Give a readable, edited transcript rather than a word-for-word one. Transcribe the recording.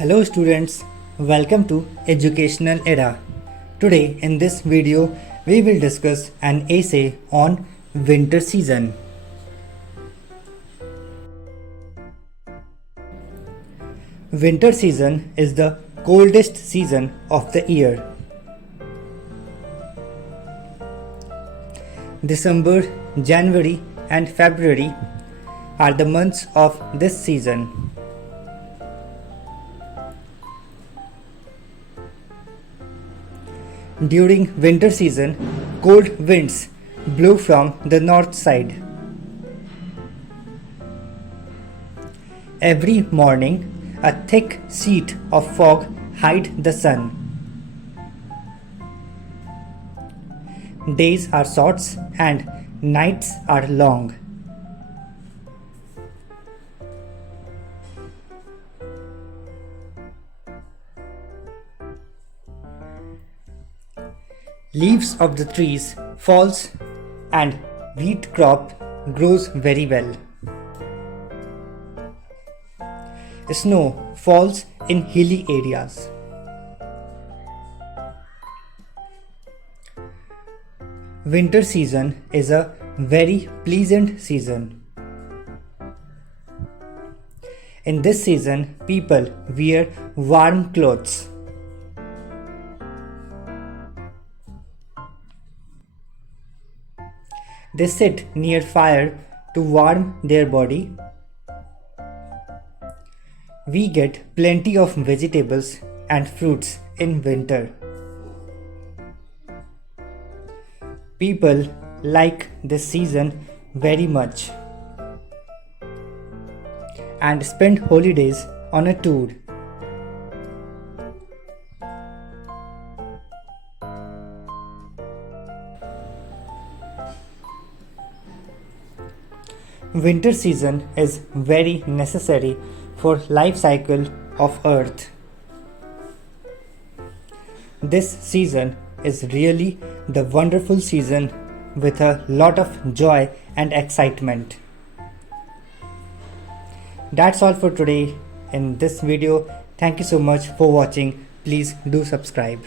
Hello students, welcome to Educational Era. Today in this video we will discuss an essay on winter season. Winter season is the coldest season of the year. December, January and February are the months of this season. During winter season, cold winds blow from the north side. Every morning, a thick sheet of fog hides the sun. Days are short and nights are long. Leaves of the trees falls and wheat crop grows very well. Snow falls in hilly areas. Winter season is a very pleasant season. In this season, people wear warm clothes. They sit near fire to warm their body. We get plenty of vegetables and fruits in winter. People like this season very much and spend holidays on a tour. Winter season is very necessary for life cycle of earth. This season is really the wonderful season with a lot of joy and excitement. That's all for today in this video. Thank you so much for watching. Please do subscribe.